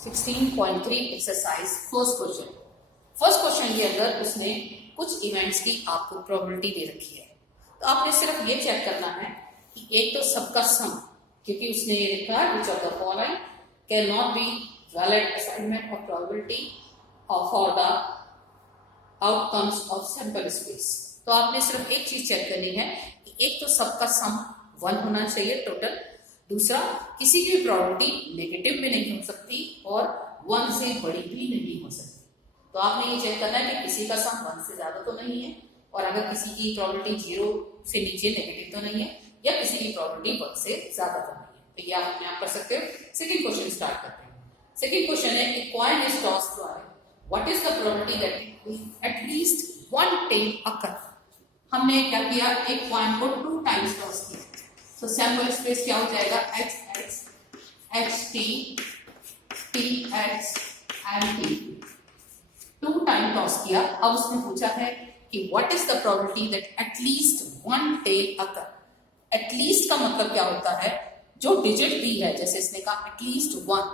16.3 exercise first question के अंदर उसने कुछ इवेंट्स की आपको प्रोबेबिलिटी दे रखी है। तो आपने सिर्फ ये चेक करना है कि एक तो सबका सम, क्योंकि उसने ये लिखा है which of the following can not be valid assignment of probability for the outcomes of sample space. तो आपने सिर्फ एक चीज चेक करनी है कि एक तो सबका सम 1 होना चाहिए टोटल, दूसरा किसी की प्रोबेबिलिटी नेगेटिव में नहीं हो सकती और 1 से बड़ी भी नहीं हो सकती। तो आपने ये चेक करना है कि किसी का सम 1 से ज्यादा तो नहीं है, और अगर किसी की प्रोबेबिलिटी 0 से नीचे नेगेटिव तो नहीं है, या किसी की प्रोबेबिलिटी 1 से ज्यादा तो नहीं है। तो ये आप अपने आप कर सकते हो। सेकंड क्वेश्चन स्टार्ट करते हैं। सेकंड क्वेश्चन है कि coin is tossed twice, what is the probability that at least one tail occur. हमने क्या किया, एक कॉइन को 2 टाइम्स टॉस किया। तो सैंपल स्पेस क्या हो जाएगा, x t t x and t 2 time toss किया। अब उसने पूछा है कि what is the probability that at least one tail occur. At least का मतलब क्या होता है, जो डिजिट दी है, जैसे इसने कहा एटलीस्ट 1,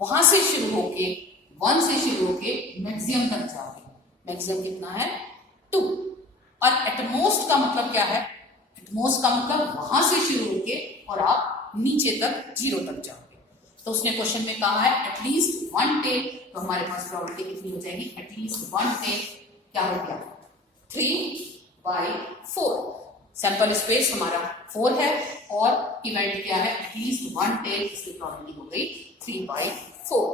वहां से शुरू होके 1 से शुरू होके मैक्सिमम तक जाओगे। मैक्सिमम कितना है, 2। और एटमोस्ट का मतलब क्या है, एटमोस्ट का मतलब वहां से शुरू होके और आप नीचे तक 0 तक जाओगे। तो उसने क्वेश्चन में कहा है एटलीस्ट 1 टेल, तो हमारे पास प्रोबेबिलिटी कितनी हो जाएगी, एटलीस्ट 1 टेल क्या हो गया, 3/4। सैंपल स्पेस हमारा 4 है और इवेंट क्या है, एटलीस्ट 1 टेल, इसकी प्रोबेबिलिटी हो गई 3/4।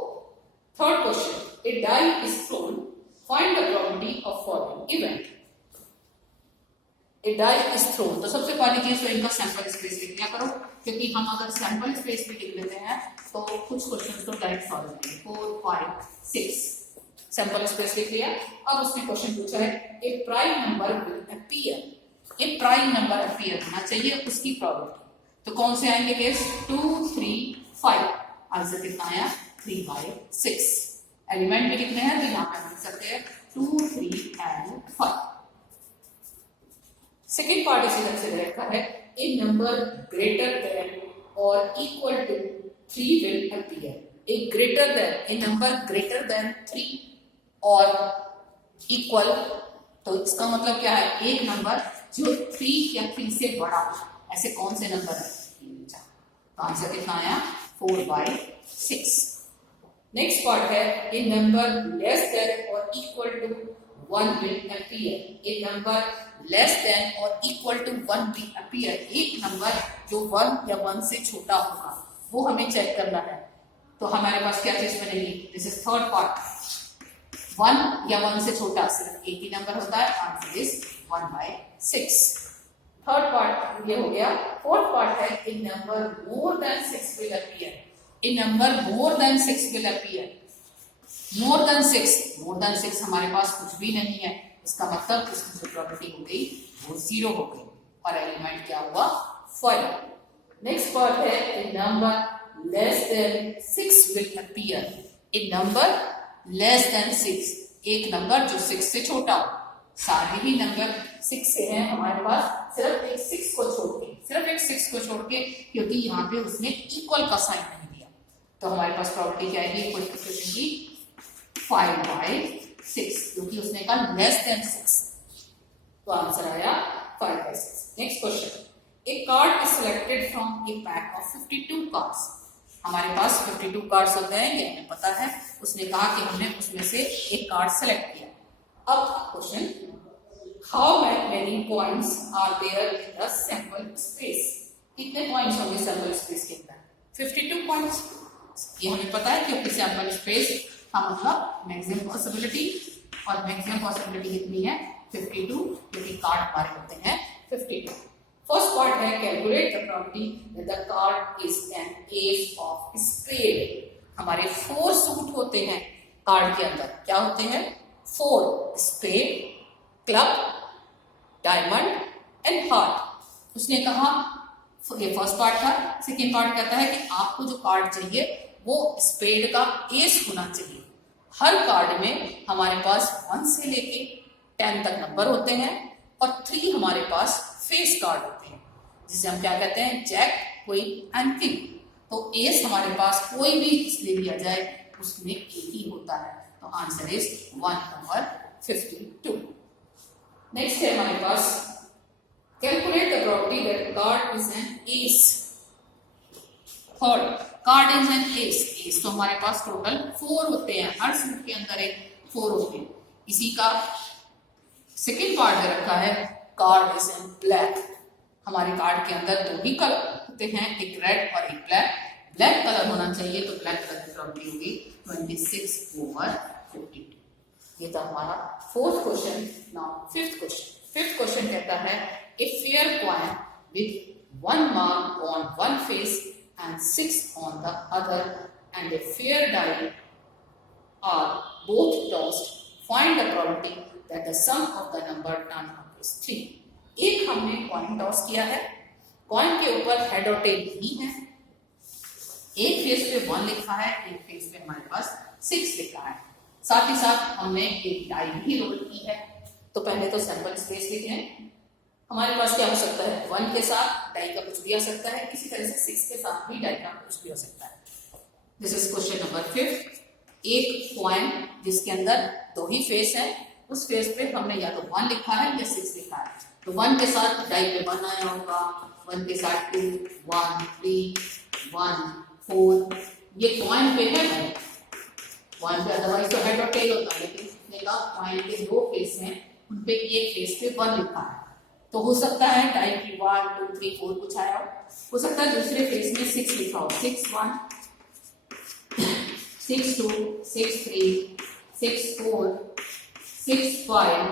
Third question, a die is thrown, find the probability of following event. A die is thrown, तो सबसे पहली चीज तो इनका सैंपल स्पेस लिख लिया करो, क्योंकि हम अगर सैंपल स्पेस भी लिख लेते हैं तो कुछ क्वेश्चन तो डायरेक्ट सॉल्व होंगे। 4 5 6 सैंपल स्पेस लिख लिया। अब उसने क्वेश्चन पूछा है a prime number will appear, a prime number appear होना चाहिए, उसकी प्रोबेबिलिटी। तो कौन से आएंगे केस, 2 3 5। आंसर कितना आया, 3/6। एलिमेंट भी लिखने हैं तो यहाँ पे लिख सकते हैं 2 3 and 5। सेकेंड पार्ट इसी तरह से दे रखा है, ए नंबर ग्रेटर देन और equal to 3 will appear. A greater than, a number greater than 3 और इक्वल, तो इसका मतलब क्या है, एक नंबर जो 3 या 3 से बड़ा, ऐसे कौन से नंबर है, तो आंसर कितना आया, 4/6। नेक्स्ट पार्ट है, ए नंबर लेस देन और equal to 1 will appear. A number less than और इक्वल टू 1 विल अपीयर, एक नंबर जो 1 या 1 से छोटा होगा वो हमें चेक करना है। तो हमारे पास क्या चीज बनेगी, दिस इज थर्ड पार्ट। 1 या 1 से छोटा सिर्फ एक ही नंबर होता है, आंसर इज 1/6। थर्ड पार्ट ये हो गया। फोर्थ पार्ट है, a number more than 6 will appear. A number more than 6 will appear. More than 6 हमारे पास कुछ भी नहीं है, इसका मतलब इसकी जो प्रोबेबिलिटी हो गई वो 0 हो गई और एलिमेंट क्या हुआ, 5। नेक्स्ट पार्ट है, a number less than 6 will appear. A number less than 6, एक नंबर जो 6 से छोटा हो। सारे ही नंबर 6 से हैं हमारे पास, सिर्फ एक 6 को छोड़ के, क्योंकि यहाँ पे उसने इक्वल का साइन नहीं दिया। तो हमारे पास प्रोबेबिलिटी क्या आएगी क्वेश्चन की, 5/6, क्योंकि उसने कहा लेस देन 6, तो आंसर आया 5/6। Next question, A card is selected from A pack of 52 cards. हमारे पास 52 कार्ड्स होते हैं, ये हमें पता है। उसने कहा कि हमने उसमें से एक कार्ड सेलेक्ट किया। अब question, how many points are there in the sample space. कितने पॉइंट्स होंगे सैंपल स्पेस के अंदर, 52 पॉइंट्स। ये हमें पता है क्योंकि सैंपल स्पेस का मतलब मैक्सिमम पॉसिबिलिटी, और मैक्सिमम पॉसिबिलिटी कितनी है, 52, क्योंकि कार्ड हमारे होते हैं 52। फर्स्ट पार्ट है, calculate the probability that the card is an ace of spade. हमारे 4 सूट होते हैं कार्ड के अंदर, क्या होते हैं, 4, spade, club, diamond and heart. उसने कहा, ये फर्स्ट पार्ट था। सेकेंड पार्ट कहता है कि आपको जो कार्ड चाहिए वो स्पेड का एस होना चाहिए। हर कार्ड में हमारे पास 1 से लेके 10 तक नंबर होते हैं और 3 हमारे पास फेस कार्ड होते हैं, जिसे हम क्या कहते हैं, जैक, क्वीन एंड किंग। तो एस हमारे पास कोई भी इसलिए लिया जाए उसमें ए ही होता है, तो आंसर इज 1/52। नेक्स्ट है हमारे पास calculate the property that card is an ace. Third, card is an ace. Ace तो हमारे पास टोटल 4 होते हैं, हर सूट के अंदर एक 4 होते हैं। इसी का सेकेंड पार्ट दे रखा है कार्ड इज एन ब्लैक। हमारे कार्ड के अंदर 2 ही कलर होते हैं, एक रेड और एक ब्लैक। ब्लैक कलर होना चाहिए, तो ब्लैक कलर की प्रॉपर्टी होगी 26/52। ये था हमारा fourth question. Now fifth question. Fifth question कहता है a fair coin with 1 mark on one face and 6 on the other and a fair die are both tossed. Find the probability that the sum of the number turned up is 3. एक हमने coin toss किया है, coin के ऊपर head और tell ही है। एक face पे 1 लिखा है, एक फेस पे हमारे पास 6 लिखा है। साथ ही साथ हमने एक डाई भी रोल की है। तो पहले तो सैंपल स्पेस लिख लें। हमारे पास क्या हो सकता है, 1 के साथ डाई का कुछ भी आ सकता है, किसी तरह से 6 के साथ भी डाई का कुछ भी हो सकता है। This is question number 5। एक कॉइन जिसके अंदर 2 ही फेस है, उस फेस पे हमने या तो 1 लिखा है या 6 लिखा है। तो 1 के साथ डाई पे 1 आया होगा, 1 के साथ 2, 1, 3, 1, 4। ये कॉइन पे है 1 पे, अदरवाइज तो हेड और टेल होता है, लेकिन इसने कहा कॉइन के 2 फेस हैं, उन पे एक फेस पे 1 लिखा है। तो हो सकता है डाई की 1, 2, 3, 4 कुछ आया हो सकता है दूसरे फेस में 6 लिखा हो, 6, 1, 6, 2, 6, 3, 6, 4, 6, 5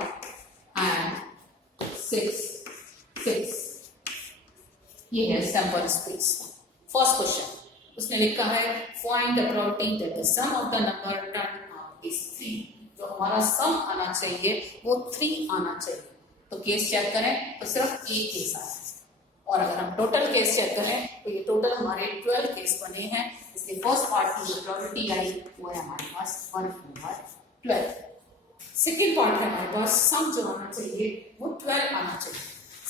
एंड 6, 6। ये है सैंपल स्पेस। फर्स्ट क्वेश्चन उसने लिखा है find the probability that the sum of the number turn out is 3। जो हमारा सम आना चाहिए वो 3 आना चाहिए। तो केस चेक करें तो सिर्फ एक केस आया, और अगर हम टोटल केस चेक करें तो ये टोटल हमारे 12 केस बने हैं। इसलिए फर्स्ट पार्ट की जो प्रोबेबिलिटी आई वो है हमारे पास 1/12। सेकेंड पार्ट है हमारे पास सम जो आना चाहिए वो 12 आना चाहिए।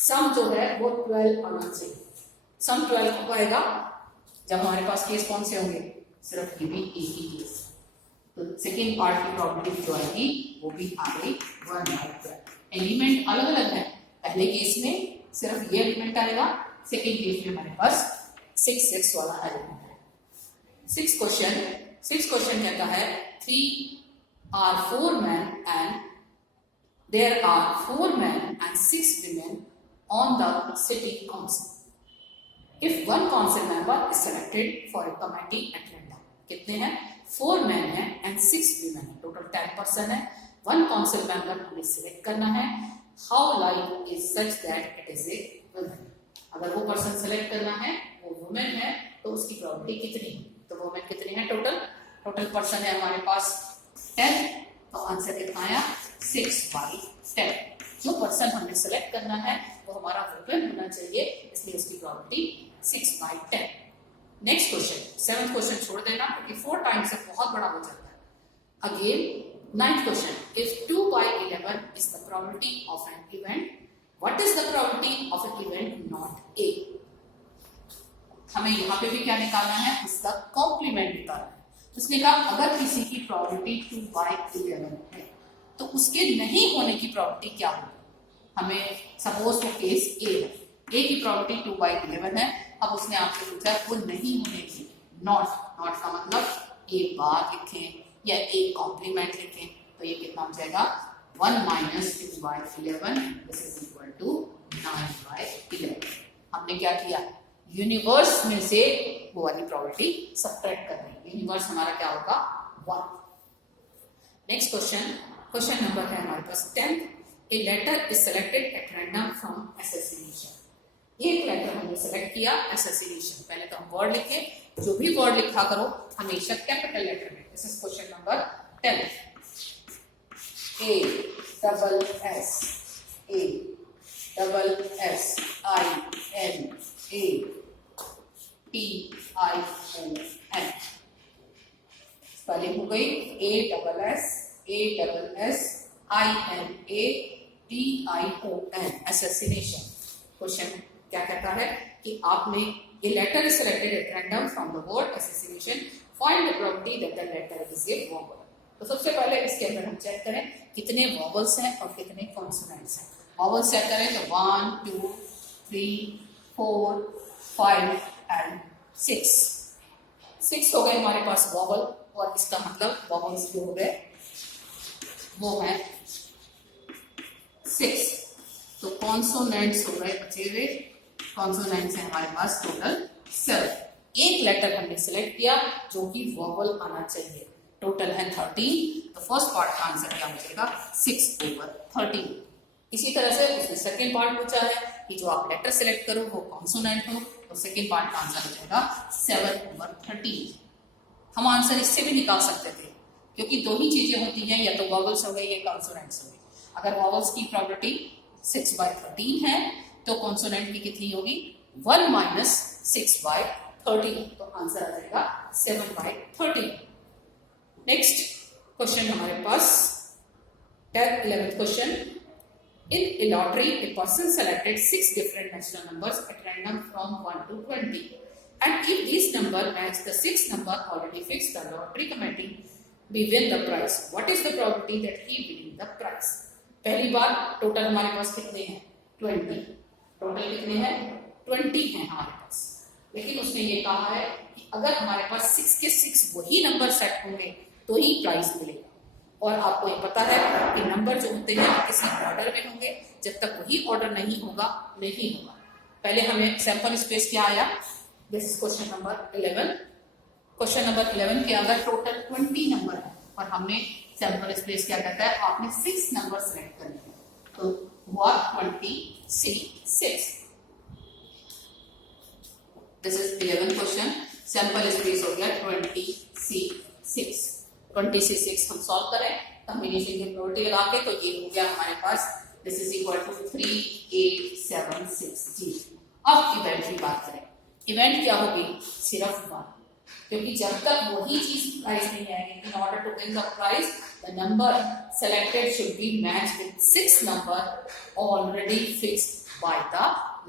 सम जो है वो 12 आना चाहिए। सम 12 कब आएगा, जब हमारे पास केस कौन से होंगे, सिर्फ ये भी एक ही केस। तो सेकेंड पार्ट की प्रोबेबिलिटी जो आएगी वो भी आ गई 1/12। एलिमेंट अलग अलग है, पहले केस में सिर्फ ये एलिमेंट आएगा, सेकेंड केस में हमारे पास 6 वाला एलिमेंट है। सिक्स क्वेश्चन कहता है 3 are 4 men and there are 4 men and 6 women on the city council. If one council member is selected for a committee at random, कितने हैं, 4 men हैं and 6 women हैं, टोटल 10 पर्सन है। 1 council member हमें select करना है। How like is such that it is a woman? अगर वो पर्सन सिलेक्ट करना है, वो वुमेन है, तो उसकी प्रोबेबिलिटी कितनी है, तो वुमेन कितनी है, टोटल पर्सन है हमारे पास 10। तो आंसर कितना आया 6/10। जो पर्सन हमने सेलेक्ट करना है वो हमारा वुमेन होना चाहिए, इसलिए उसकी probability 6/10। Next question, 7th question छोड़ देना क्योंकि 4 टाइम्स से बहुत बड़ा हो जाता है। Again 9th question, if 2/11 is the probability of an event, what is the probability of an event not A? हमें यहाँ पे भी क्या निकालना है, उसका कॉम्प्लीमेंट निकालना है। उसने कहा अगर किसी की प्रोबेबिलिटी 2/11 है तो उसके नहीं होने की प्रोबेबिलिटी क्या होगी। हमें सपोज वो केस ए है, ए की प्रोबेबिलिटी 2/11 है। अब उसने आपसे पूछा वो नहीं होने की, नॉट का मतलब ए बार लिखें या ए कॉम्प्लीमेंट लिखें, तो ये कितना हो जाएगा 1 - 2/11 दिस इज इक्वल टू 9/11। हमने क्या किया, यूनिवर्स में से वो वाली प्रोबेबिलिटी सब्ट्रैक्ट कर रहे हैं। यूनिवर्स हमारा क्या होगा 1। नेक्स्ट क्वेश्चन नंबर है हमारे पास 10th, a letter is selected at random from association. एक लेटर हमने सेलेक्ट किया एसोसिएशन। पहले तो हम वर्ड लिखे, जो भी वर्ड लिखा करो हमेशा कैपिटल लेटर में। This is question number 10। ASSINATINN spelling हो गई ASSINATION। एसेसिनेशन। क्वेश्चन क्या कहता है कि आपने A letter is selected at random from the word association. Find the probability that the letter is a vowel. तो सबसे पहले इसके अंदर हम चेक करें कितने वॉवल्स हैं और कितने कॉन्सोनेंट्स हैं. वॉवल्स चेक करें तो 1 2 3 4 5 एंड 6 हो गए हमारे पास वॉवल. और इसका मतलब वॉवल्स जो हो गए वो है 6. तो कॉन्सोनेंट्स हो गए बचे हुए. कॉन्सोनेंट्स है हमारे पास टोटल 7. एक लेटर हमने सिलेक्ट किया जो कि वॉवल आना चाहिए. टोटल है 13. तो फर्स्ट पार्ट का आंसर क्या बचेगा 6/13. इसी तरह से उसने सेकंड पार्ट पूछा है कि जो आप लेटर सिलेक्ट करो वो कॉन्सोनेंट हो. तो सेकंड पार्ट का आंसर बचेगा 7/13. हम आंसर इससे भी निकाल सकते थे क्योंकि दो ही चीजें होती हैं, या तो वॉवल्स हो गए या कॉन्सोनेंट्स हो गए. अगर वॉवल्स की प्रोबेबिलिटी 6/13 है तो कॉन्सोनेंट की कितनी होगी 1 - 6/13. तो आंसर आ जाएगा 7/13. नेक्स्ट क्वेश्चन हमारे पास 11th question. In a lottery, a person selected 6 different natural numbers at random from 1 to 20. And if these numbers match the 6 number already fixed, the lottery committee will win the prize. What is the probability that he win the prize? पहली बार total हमारे पास कितने हैं 20. Total कितने हैं 20 हैं हमारे पास. लेकिन उसने ये कहा है कि अगर हमारे पास 6 के 6 वही नंबर सेट होंगे तो ही प्राइज मिलेगा. और आपको ये पता है कि नंबर जो होते हैं किसी ऑर्डर में होंगे. जब तक वही ऑर्डर नहीं होगा नहीं होगा. पहले हमें सैंपल स्पेस क्या आया. This is question number 11. Question number 11 के अंदर टोटल 20 नंबर है और हमने सैंपल स्पेस क्या कहता है आपने 6 नंबर सेलेक्ट करने हैं. तो हुआ 26. This is 11 question. Sample space हो गया 26. 26 हम सॉल्व करें कॉम्बिनेशन की प्रोबेबिलिटी लगा के तो ये हो गया हमारे पास दिस इज इक्वल टू 3876 जी. अब इवेंट की बात करें. इवेंट क्या होगी सिर्फ 1. क्योंकि जब तक वही चीज प्राइस नहीं आएगी in order to win the prize the number selected should be match with 6 number already fixed by the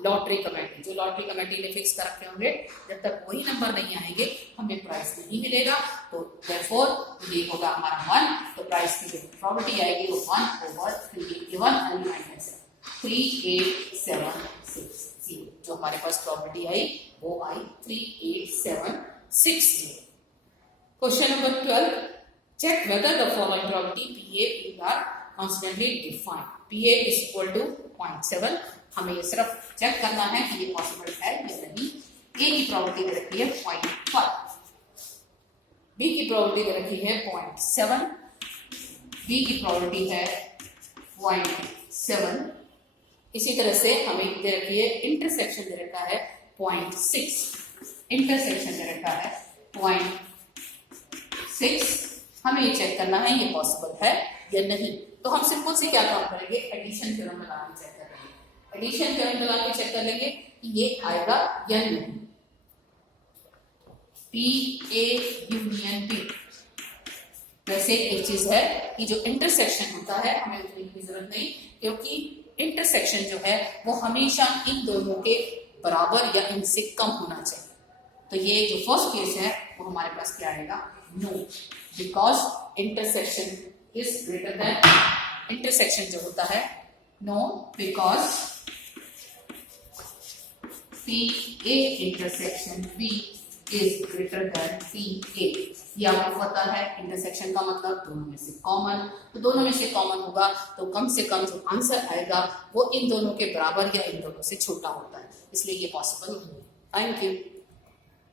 lottery committee. जो लॉटरी कमेटी ने फिक्स कर रखे होंगे जब तक वही नंबर नहीं आएंगे हमें प्राइस नहीं मिलेगा. तो देयरफॉर ये होगा हमारा 1. तो प्राइस की जो प्रोबेबिलिटी आएगी वो 1/3 गिवन एंड माइनस 3876. जो हमारे पास प्रोबेबिलिटी आई वो आई 3876. Question number 12. Check whether the following probability PA are consistently defined. PA is equal to 0.7. हमें ये सिर्फ चेक करना है कि ये पॉसिबल है या नहीं. A की प्रोबेबिलिटी दे रखी है 0.5. B की प्रोबेबिलिटी दे रखी है 0.7. B की प्रोबेबिलिटी है 0.7. इसी तरह से हमें दे रखी है इंटरसेक्शन दे रखा है 0.6. इंटरसेक्शन दे रखा है 0.6. हमें ये चेक करना है ये पॉसिबल है या नहीं. तो हम सिंपल से क्या काम करेंगे एडिशन थ्योरम लगा के चेक करेंगे. एडिशन थ्योरम लगा के चेक कर लेंगे कि ये आएगा या नहीं. PA union B. वैसे एक चीज है कि जो इंटरसेक्शन होता है हमें उतनी की जरूरत नहीं क्योंकि इंटरसेक्शन जो है वो हमेशा इन दोनों के बराबर या इनसे कम होना चाहिए. तो ये जो फर्स्ट केस है वो हमारे पास क्या आएगा no. Because intersection is greater than intersection जो होता है no because PA intersection B is greater than PA. ये आपको पता है इंटरसेक्शन का मतलब दोनों में से कॉमन. तो दोनों में से कॉमन होगा तो कम से कम जो आंसर आएगा वो इन दोनों के बराबर या इन दोनों से छोटा होता है. इसलिए ये पॉसिबल नहीं. Thank you.